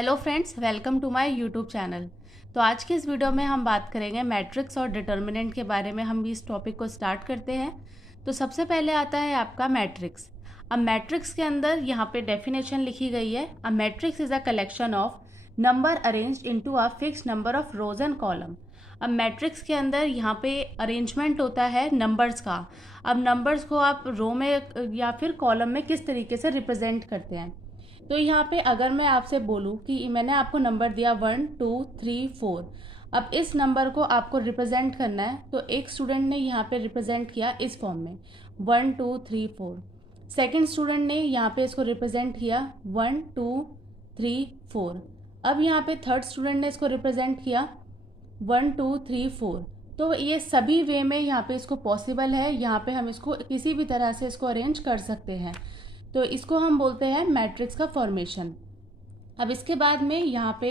Hello friends, welcome to my YouTube channel. तो आज की इस वीडियो में हम बात करेंगे मैट्रिक्स और डिटर्मिनेंट के बारे में। हम इस टॉपिक को स्टार्ट करते हैं। तो सबसे पहले आता है आपका मैट्रिक्स। अब मैट्रिक्स के अंदर यहाँ पे डेफिनेशन लिखी गई है। A matrix is a collection of number arranged into a fix number of rose and column. अब मैट्रिक्स के अंदर यहाँ पे अरेंजमेंट होता है नंबर्स का। अब नंबर्स को आप रो में या फिर कॉलम में किस तरीके से रिप्रेजेंट करते हैं। तो यहाँ पे अगर मैं आपसे बोलूँ कि मैंने आपको नंबर दिया 1 2 3 4, अब इस नंबर को आपको रिप्रेजेंट करना है। तो एक स्टूडेंट ने यहाँ पे रिप्रेजेंट किया इस फॉर्म में 1 2 3 4। सेकेंड स्टूडेंट ने यहाँ पे इसको रिप्रेजेंट किया 1 2 3 4। अब यहाँ पे थर्ड स्टूडेंट ने इसको रिप्रेजेंट किया 1 2 3 4। तो ये सभी वे में यहाँ पे इसको पॉसिबल है। यहाँ पे हम इसको किसी भी तरह से इसको अरेंज कर सकते हैं। तो इसको हम बोलते हैं मैट्रिक्स का फॉर्मेशन। अब इसके बाद में यहाँ पे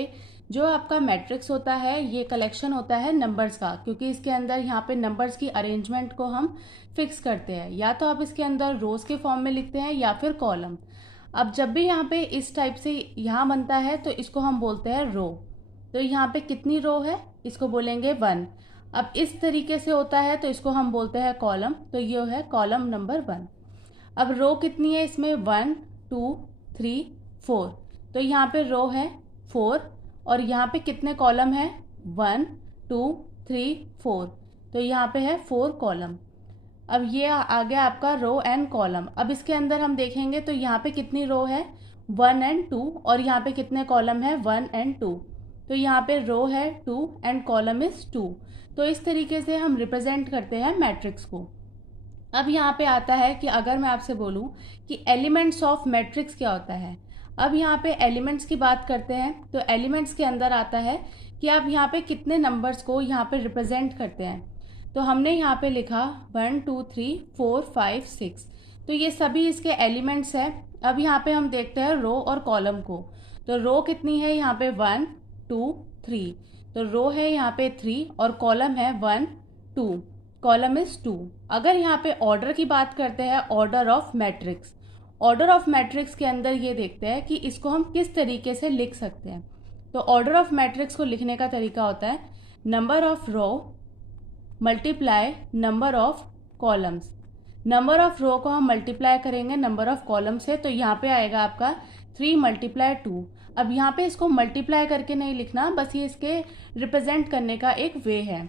जो आपका मैट्रिक्स होता है ये कलेक्शन होता है नंबर्स का, क्योंकि इसके अंदर यहाँ पे नंबर्स की अरेंजमेंट को हम फिक्स करते हैं। या तो आप इसके अंदर रोज के फॉर्म में लिखते हैं या फिर कॉलम। अब जब भी यहाँ पे इस टाइप से यहाँ बनता है तो इसको हम बोलते हैं रो। तो यहाँ पे कितनी रो है, इसको बोलेंगे 1। अब इस तरीके से होता है तो इसको हम बोलते हैं कॉलम। तो ये है कॉलम नंबर 1। अब रो कितनी है इसमें 1 2 3 4। तो यहाँ पे रो है 4 और यहाँ पे कितने कॉलम है 1 2 3 4। तो यहाँ पे है 4 कॉलम। अब ये आ गया आपका रो एंड कॉलम। अब इसके अंदर हम देखेंगे तो यहाँ पे कितनी रो है 1 एंड 2 और यहाँ पे कितने कॉलम है 1 एंड 2। तो यहाँ पे रो है 2 एंड कॉलम इज 2। तो इस तरीके से हम रिप्रेजेंट करते हैं मैट्रिक्स को। अब यहाँ पे आता है कि अगर मैं आपसे बोलूँ कि एलिमेंट्स ऑफ मैट्रिक्स क्या होता है। अब यहाँ पे एलिमेंट्स की बात करते हैं तो एलिमेंट्स के अंदर आता है कि आप यहाँ पे कितने नंबर्स को यहाँ पे रिप्रेजेंट करते हैं। तो हमने यहाँ पे लिखा 1 2 3 4 5 6। तो ये सभी इसके एलिमेंट्स हैं। अब यहाँ पे हम देखते हैं रो और कॉलम को। तो रो कितनी है यहाँ पे 1 2 3। तो रो है यहाँ पे 3 और कॉलम है 1 2। Column is 2। अगर यहाँ पे ऑर्डर की बात करते हैं, order of matrix. Order of matrix के अंदर ये देखते हैं कि इसको हम किस तरीके से लिख सकते हैं। तो ऑर्डर ऑफ मैट्रिक्स को लिखने का तरीका होता है number of row multiply number of columns. Number of row को हम मल्टीप्लाई करेंगे नंबर ऑफ कॉलम से। तो यहाँ पे आएगा आपका 3 × 2। अब यहाँ पे इसको मल्टीप्लाई करके नहीं लिखना, बस ये इसके रिप्रेजेंट करने का एक वे है।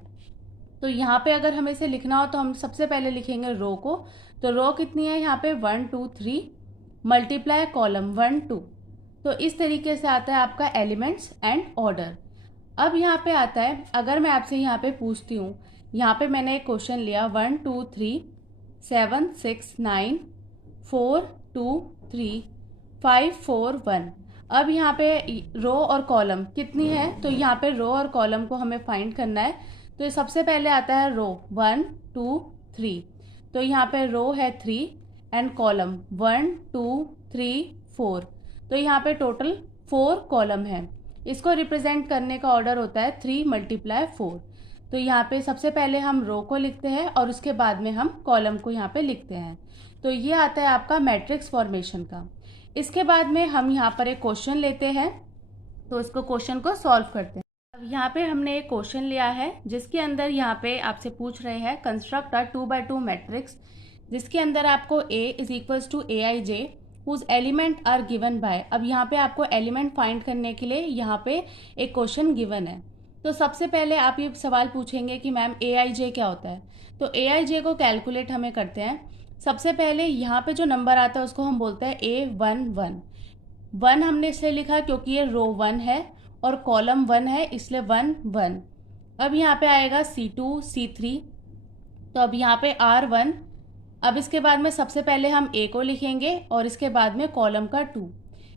तो यहाँ पे अगर हमें इसे लिखना हो तो हम सबसे पहले लिखेंगे रो को। तो रो कितनी है यहाँ पे 1 2 3 मल्टीप्लाई कॉलम 1 2। तो इस तरीके से आता है आपका एलिमेंट्स एंड ऑर्डर। अब यहाँ पे आता है, अगर मैं आपसे यहाँ पे पूछती हूँ, यहाँ पे मैंने एक क्वेश्चन लिया 1 2 3 7 6 9 4 2 3 5 4 1। अब यहाँ पे रो और कॉलम कितनी है, तो यहाँ पे रो और कॉलम को हमें फाइंड करना है। तो सबसे पहले आता है रो 1 2 3। तो यहाँ पे रो है 3 एंड कॉलम 1 2 3 4। तो यहाँ पे टोटल 4 कॉलम है। इसको रिप्रेजेंट करने का ऑर्डर होता है 3 × 4। तो यहाँ पे सबसे पहले हम रो को लिखते हैं और उसके बाद में हम कॉलम को यहाँ पे लिखते हैं। तो ये आता है आपका मैट्रिक्स फॉर्मेशन का। इसके बाद में हम यहाँ पर एक क्वेश्चन लेते हैं, तो इसको क्वेश्चन को सॉल्व करते हैं। अब यहाँ पे हमने एक क्वेश्चन लिया है जिसके अंदर यहाँ पे आपसे पूछ रहे हैं कंस्ट्रक्ट अ 2 × 2 मैट्रिक्स, जिसके अंदर आपको A = Aij whose element are given by. अब यहाँ पे आपको एलिमेंट फाइंड करने के लिए यहाँ पे एक क्वेश्चन गिवन है। तो सबसे पहले आप ये सवाल पूछेंगे कि मैम Aij क्या होता है। तो Aij को कैलकुलेट हमें करते हैं। सबसे पहले यहाँ पे जो नंबर आता है उसको हम बोलते हैं A11। 1 हमने इसलिए लिखा क्योंकि ये रो 1 है और कॉलम 1 है, इसलिए 1 1। अब यहाँ पे आएगा C2 C3। तो अब यहाँ पे R1। अब इसके बाद में सबसे पहले हम A को लिखेंगे और इसके बाद में कॉलम का 2।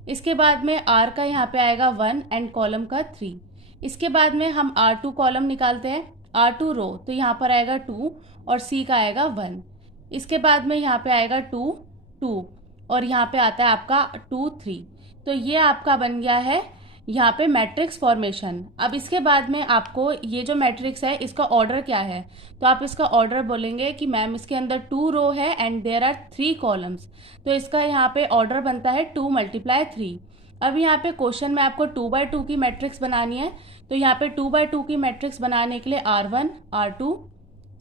इसके बाद में R का यहाँ पे आएगा 1 एंड कॉलम का 3। इसके बाद में हम R2 कॉलम निकालते हैं, R2 रो। तो यहाँ पर आएगा 2 और C का आएगा 1। इसके बाद में यहाँ पे आएगा 2 2 और यहाँ पे आता है आपका 2 3। तो ये आपका बन गया है यहाँ पे मैट्रिक्स फॉर्मेशन। अब इसके बाद में आपको ये जो मैट्रिक्स है इसका ऑर्डर क्या है, तो आप इसका ऑर्डर बोलेंगे कि मैम इसके अंदर 2 रो है एंड देयर आर 3 कॉलम्स। तो इसका यहाँ पे ऑर्डर बनता है 2 × 3। अब यहाँ पे क्वेश्चन में आपको 2x2 की मैट्रिक्स बनानी है, तो यहाँ पे 2x2 की मैट्रिक्स बनाने के लिए R1, R2,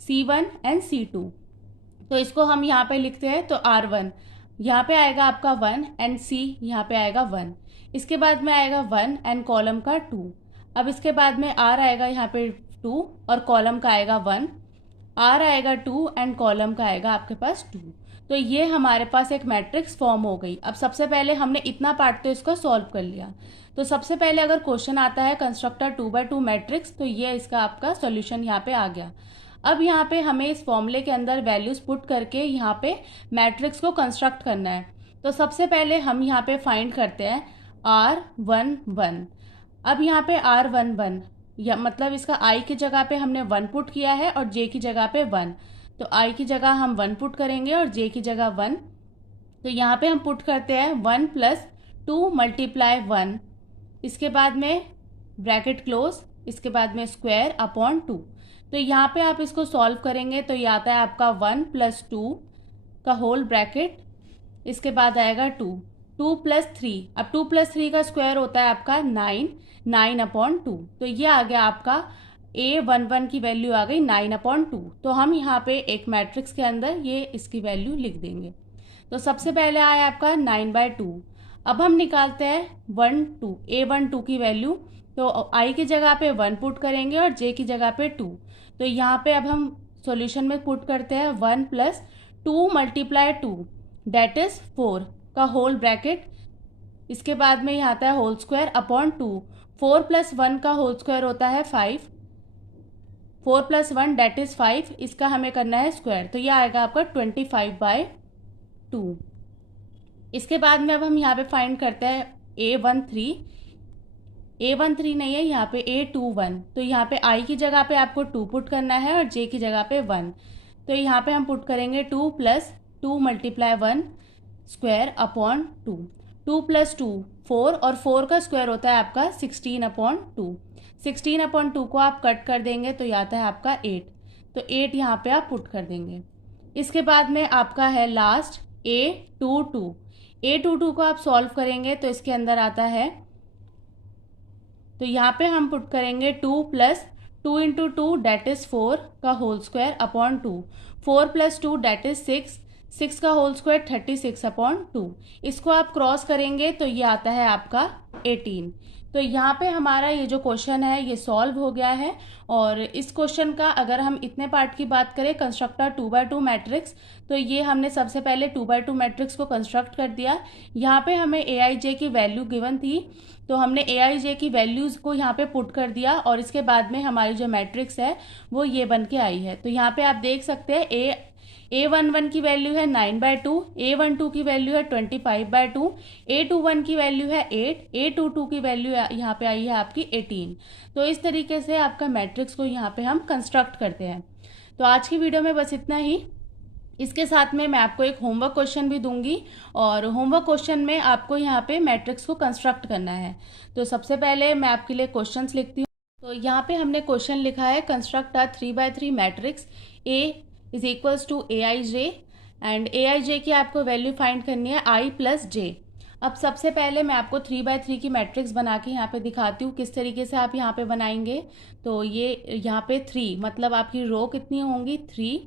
C1 and C2। तो इसको हम यहाँ पे लिखते हैं, तो R1 यहाँ पे आएगा आपका 1 एंड C यहाँ पे आएगा 1। इसके बाद में आएगा 1 एंड कॉलम का 2। अब इसके बाद में R आएगा यहाँ पे 2 और कॉलम का आएगा 1, R आएगा 2 एंड कॉलम का आएगा आपके पास 2। तो ये हमारे पास एक मैट्रिक्स फॉर्म हो गई। अब सबसे पहले हमने इतना पार्ट तो इसको सॉल्व कर लिया। तो सबसे पहले अगर क्वेश्चन आता है कंस्ट्रक्ट अ 2x2 मैट्रिक्स, तो ये इसका आपका सॉल्यूशन यहाँ पे आ गया। अब यहाँ पे हमें इस फॉर्मूले के अंदर वैल्यूज पुट करके यहाँ पे मैट्रिक्स को कंस्ट्रक्ट करना है। तो सबसे पहले हम यहाँ पे फाइंड करते हैं R11। अब यहाँ पे R11 या मतलब इसका I की जगह पे हमने 1 पुट किया है और J की जगह पे 1। तो I की जगह हम 1 पुट करेंगे और J की जगह 1। तो यहाँ पे हम पुट करते हैं 1 + 2 × 1। इसके बाद में ब्रैकेट क्लोज, इसके बाद में स्क्वायर अपॉन 2। तो यहाँ पे आप इसको सॉल्व करेंगे तो ये आता है आपका 1 + 2 का होल ब्रैकेट, इसके बाद आएगा 2, 2 + 3। अब 2 + 3 का स्क्वायर होता है आपका 9, 9/2। तो ये आ गया आपका A11 की वैल्यू आ गई 9/2। तो हम यहाँ पे एक मैट्रिक्स के अंदर ये इसकी वैल्यू लिख देंगे। तो सबसे पहले आया आपका 9/2। अब हम निकालते हैं 1 2 A12 की वैल्यू। तो I की जगह पे 1 पुट करेंगे और J की जगह पे 2। तो यहाँ पे अब हम सॉल्यूशन में पुट करते हैं 1 + 2 × 2 दैट इज 4 का होल ब्रैकेट, इसके बाद में यहाँ आता है होल स्क्वायर अपॉन 2। 4 + 1 का होल स्क्वायर होता है 5, 4 + 1 दैट इज 5। इसका हमें करना है स्क्वायर, तो यह आएगा आपका 25/2। इसके बाद में अब हम यहाँ पे फाइंड करते हैं A13 नहीं है, यहाँ पे A21। तो यहाँ पे I की जगह पे आपको 2 पुट करना है और J की जगह पे 1। तो यहाँ पे हम पुट करेंगे 2 + 2 × 1 स्क्वायर अपॉन 2। 2 + 2 4 और 4 का स्क्वायर होता है आपका 16/2। 16/2 को आप कट कर देंगे तो ये आता है आपका 8। तो 8 यहाँ पे आप पुट कर देंगे। इसके बाद में आपका है लास्ट A22। A22 को आप सॉल्व करेंगे तो इसके अंदर आता है, तो यहाँ पे हम पुट करेंगे 2 + 2 × 2 दैट इज 4 का whole square upon 2। 4 + 2 that is 6, 6 का होल स्क्वायर 36/2। इसको आप क्रॉस करेंगे तो ये आता है आपका 18। तो यहाँ पे हमारा ये जो क्वेश्चन है ये सॉल्व हो गया है। और इस क्वेश्चन का अगर हम इतने पार्ट की बात करें कंस्ट्रक्ट अ 2x2 मैट्रिक्स, तो ये हमने सबसे पहले 2x2 मैट्रिक्स को कंस्ट्रक्ट कर दिया। यहाँ पे हमें AIJ की वैल्यू गिवन थी, तो हमने AIJ की वैल्यूज़ को यहाँ पे पुट कर दिया और इसके बाद में हमारी जो मैट्रिक्स है वो ये बन के आई है। तो यहाँ पे आप देख सकते हैं A11 की वैल्यू है 9/2, A12 की वैल्यू है 25/2, A21 की वैल्यू है 8, A22 की वैल्यू यहाँ पे आई है आपकी 18। तो इस तरीके से आपका मैट्रिक्स को यहाँ पे हम कंस्ट्रक्ट करते हैं। तो आज की वीडियो में बस इतना ही। इसके साथ में मैं आपको एक होमवर्क क्वेश्चन भी दूंगी और होमवर्क क्वेश्चन में आपको यहाँ पे मैट्रिक्स को कंस्ट्रक्ट करना है। तो सबसे पहले मैं आपके लिए क्वेश्चंस लिखती हूँ। तो यहाँ पे हमने क्वेश्चन लिखा है construct a 3x3 matrix A is equals to AIJ and AIJ की आपको वैल्यू फाइंड करनी है I + J। अब सबसे पहले मैं आपको 3x3 की मैट्रिक्स बना के यहाँ पे दिखाती हूँ किस तरीके से आप यहाँ पे बनाएंगे। तो ये यहाँ पे 3 मतलब आपकी रो कितनी होंगी 3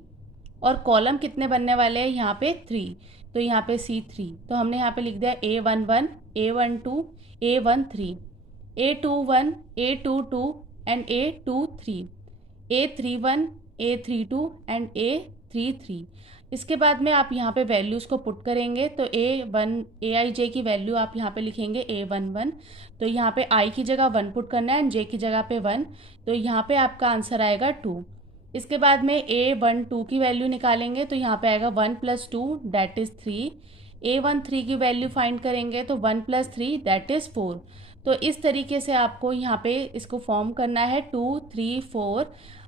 और कॉलम कितने बनने वाले हैं यहाँ पे 3। तो यहाँ पे C3, तो हमने यहाँ पे लिख दिया A11, A12, A13, A21, A22 and A23, A31, A32 and A33। इसके बाद में आप यहाँ पे वैल्यूज़ को पुट करेंगे तो AIJ की वैल्यू आप यहाँ पे लिखेंगे A11। तो यहाँ पे I की जगह 1 पुट करना है एंड J की जगह पे 1। तो यहाँ पे आपका आंसर आएगा 2। इसके बाद में A12 की वैल्यू निकालेंगे तो यहाँ पे आएगा 1 + 2 दैट इज़ 3। A13 की वैल्यू फाइंड करेंगे तो 1 + 3 दैट इज़ 4। तो इस तरीके से आपको यहाँ पे इसको फॉर्म करना है 2 3 4।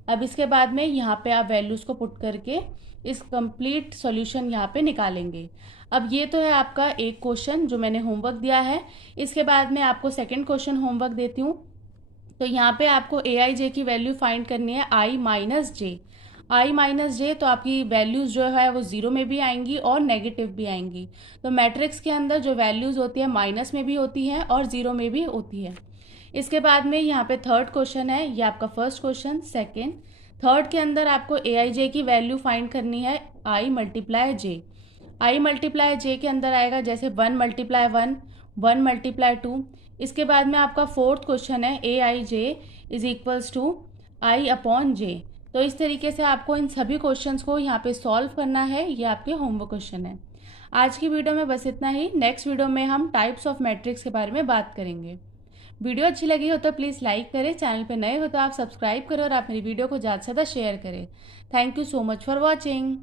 अब इसके बाद में यहाँ पे आप वैल्यूज़ को पुट करके इस कंप्लीट सॉल्यूशन यहाँ पे निकालेंगे। अब ये तो है आपका एक क्वेश्चन जो मैंने होमवर्क दिया है। इसके बाद में आपको सेकंड क्वेश्चन होमवर्क देती हूँ। तो यहाँ पे आपको AIJ की वैल्यू फाइंड करनी है I - J। आई माइनस जे, तो आपकी वैल्यूज़ जो है वो ज़ीरो में भी आएंगी और नेगेटिव भी आएंगी। तो मैट्रिक्स के अंदर जो वैल्यूज़ होती है माइनस में भी होती हैं और ज़ीरो में भी होती है। इसके बाद में यहाँ पे थर्ड क्वेश्चन है, ये आपका फर्स्ट क्वेश्चन। सेकेंड, थर्ड के अंदर आपको ए आई जे की वैल्यू फाइंड करनी है, आई मल्टीप्लाई जे। आई मल्टीप्लाई जे के अंदर आएगा जैसे 1 × 1, 1 × 2। इसके बाद में आपका फोर्थ क्वेश्चन है, A I J is equals to I upon J. तो इस तरीके से आपको इन सभी क्वेश्चंस को यहाँ पे सॉल्व करना है। ये आपके होमवर्क क्वेश्चन है। आज की वीडियो में बस इतना ही। नेक्स्ट वीडियो में हम टाइप्स ऑफ मैट्रिक्स के बारे में बात करेंगे। वीडियो अच्छी लगी हो तो प्लीज़ लाइक करें, चैनल पे नए हो तो आप सब्सक्राइब करें और आप मेरी वीडियो को ज़्यादा से ज़्यादा शेयर करें। Thank you so much for watching.